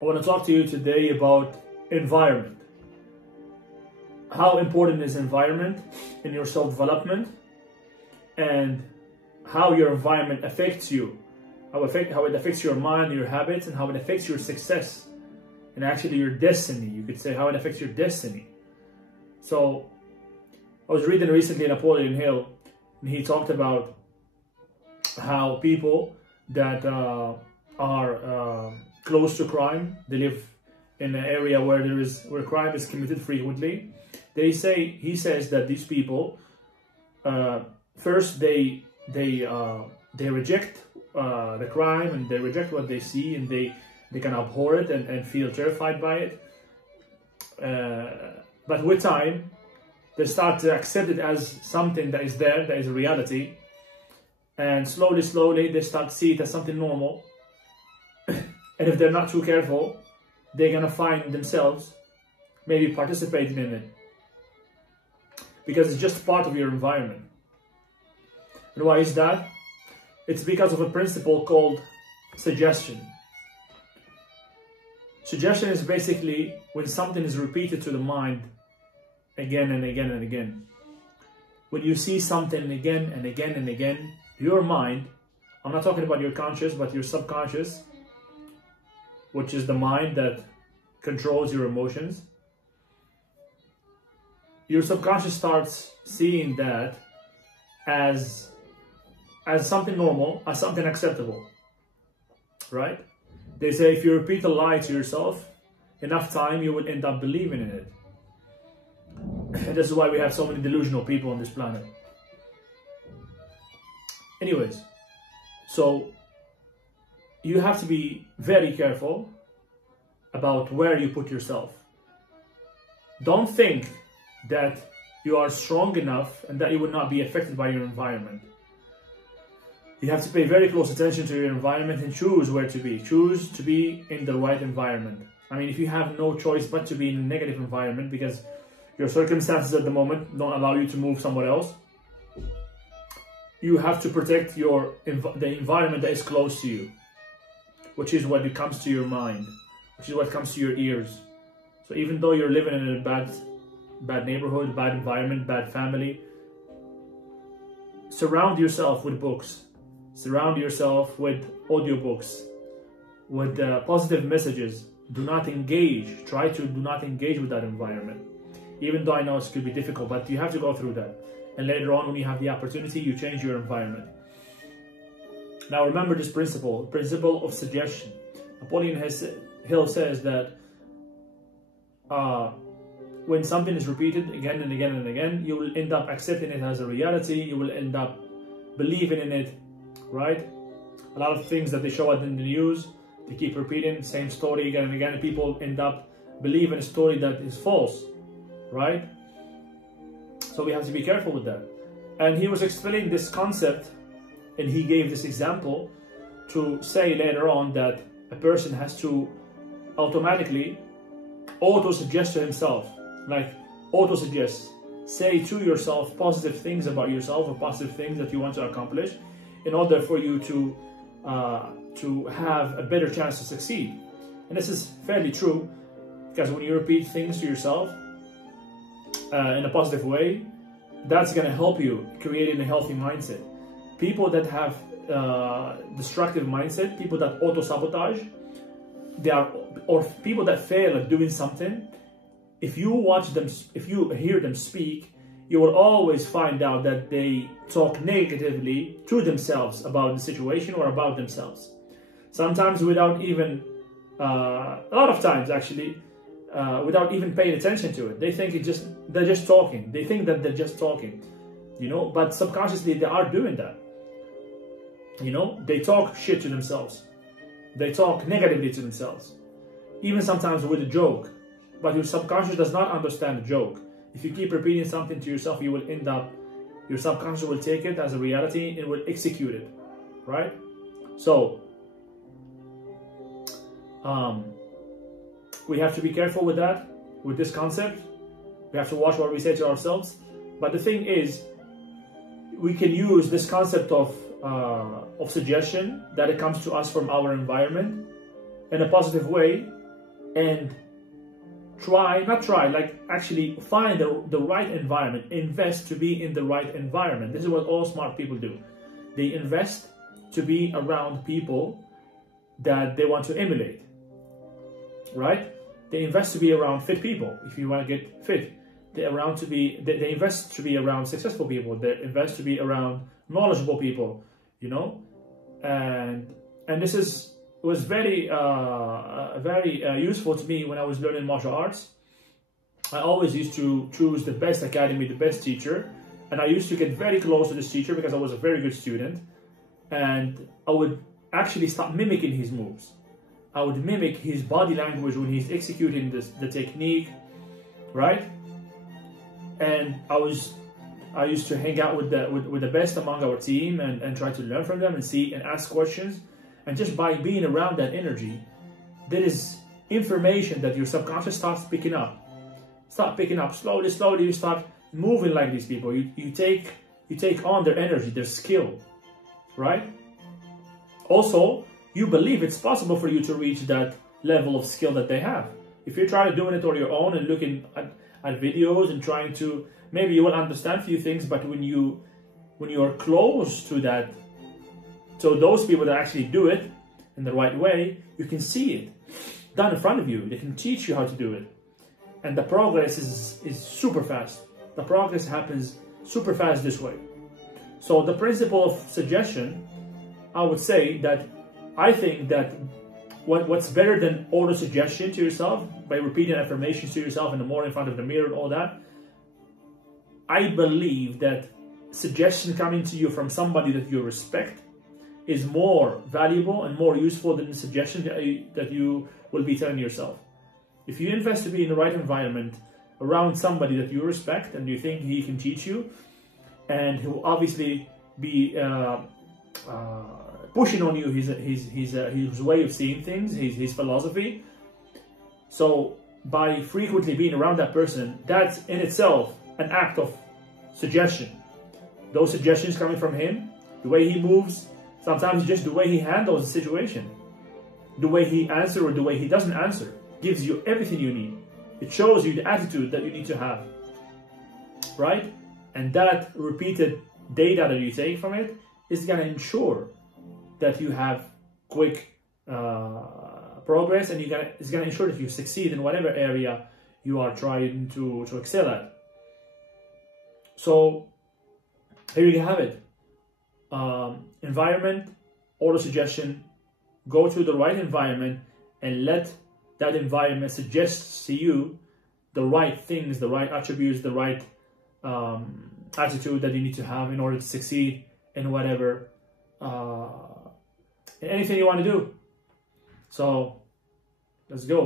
I want to talk to you today about environment. How important is environment in your self-development, and how your environment affects you, how it affects your mind, your habits, and how it affects your success, and actually your destiny. You could say how it affects your destiny. So I was reading recently Napoleon Hill, and he talked about how people that are close to crime, they live in an area where crime is committed frequently. He says that these people first they reject the crime, and they reject what they see, and they can abhor it and feel terrified by it. But with time, they start to accept it as something that is there, that is a reality, and slowly they start to see it as something normal. And if they're not too careful, they're gonna find themselves maybe participating in it, because it's just part of your environment. And why is that? It's because of a principle called suggestion. Suggestion is basically when something is repeated to the mind again and again and again. When you see something again and again and again, your mind, I'm not talking about your conscious, but your subconscious, which is the mind that controls your emotions, your subconscious starts seeing that as something normal, as something acceptable, right? They say if you repeat a lie to yourself enough time, you will end up believing in it. And this is why we have so many delusional people on this planet. Anyways, so you have to be very careful about where you put yourself. Don't think that you are strong enough and that you will not be affected by your environment. You have to pay very close attention to your environment and choose where to be. Choose to be in the right environment. I mean, if you have no choice but to be in a negative environment because your circumstances at the moment don't allow you to move somewhere else, you have to protect the environment that is close to you, which is what comes to your mind, which is what comes to your ears. So even though you're living in a bad neighborhood, bad environment, bad family, surround yourself with books. Surround yourself with audiobooks, with positive messages. Do not engage. Try to do not engage with that environment. Even though I know it could be difficult, but you have to go through that. And later on, when you have the opportunity, you change your environment. Now remember this principle of suggestion. Napoleon Hill says that when something is repeated again and again and again, you will end up accepting it as a reality. You will end up believing in it, right? A lot of things that they show us in the news, they keep repeating the same story again and again, and people end up believing a story that is false, right? So we have to be careful with that. And he was explaining this concept, and he gave this example to say later on that a person has to automatically auto-suggest to himself, like auto-suggest, say to yourself positive things about yourself or positive things that you want to accomplish in order for you to have a better chance to succeed. And this is fairly true, because when you repeat things to yourself in a positive way, that's going to help you create a healthy mindset. People that have destructive mindset, people that auto-sabotage, or people that fail at doing something, if you watch them, if you hear them speak, you will always find out that they talk negatively to themselves about the situation or about themselves. Sometimes without even, a lot of times actually, without even paying attention to it. They think they're just talking. They think that they're just talking, you know, but subconsciously they are doing that. You know, they talk shit to themselves. They talk negatively to themselves, even sometimes with a joke. But your subconscious does not understand the joke. If you keep repeating something to yourself, you will end up, your subconscious will take it as a reality and will execute it, right? So, we have to be careful with that, with this concept. We have to watch what we say to ourselves. But the thing is, we can use this concept of suggestion that it comes to us from our environment in a positive way and actually find the right environment. Invest to be in the right environment. This is what all smart people do. They invest to be around people that they want to emulate, right? They invest to be around fit people. If you want to get fit, they invest to be around successful people. They invest to be around knowledgeable people, you know. And this was very useful to me when I was learning martial arts. I always used to choose the best academy, the best teacher, and I used to get very close to this teacher because I was a very good student, and I would actually start mimicking his moves. I would mimic his body language when he's executing the technique, right? And I used to hang out with the best among our team and try to learn from them and see and ask questions. And just by being around that energy, there is information that your subconscious starts picking up. Slowly, you start moving like these people. You take on their energy, their skill, right? Also, you believe it's possible for you to reach that level of skill that they have. If you try doing it on your own and looking at videos and trying to, maybe you will understand a few things, but when you are close to that, so those people that actually do it in the right way, you can see it done in front of you. They can teach you how to do it. And the progress is super fast. The progress happens super fast this way. So the principle of suggestion, I would say that I think that what's better than auto-suggestion to yourself, by repeating affirmations to yourself in the morning in front of the mirror and all that, I believe that suggestion coming to you from somebody that you respect is more valuable and more useful than the suggestion that you will be telling yourself. If you invest to be in the right environment around somebody that you respect and you think he can teach you, and who obviously be pushing on you his way of seeing things, his philosophy. So by frequently being around that person, that's in itself an act of suggestion. Those suggestions coming from him, the way he moves, sometimes just the way he handles the situation, the way he answers or the way he doesn't answer, gives you everything you need. It shows you the attitude that you need to have, right? And that repeated data that you take from it is going to ensure that you have quick progress, and it's going to ensure that you succeed in whatever area you are trying to excel at. So here you have it. Environment, auto-suggestion. Go to the right environment and let that environment suggest to you the right things, the right attributes, the right attitude that you need to have in order to succeed in whatever, in anything you want to do. So let's go.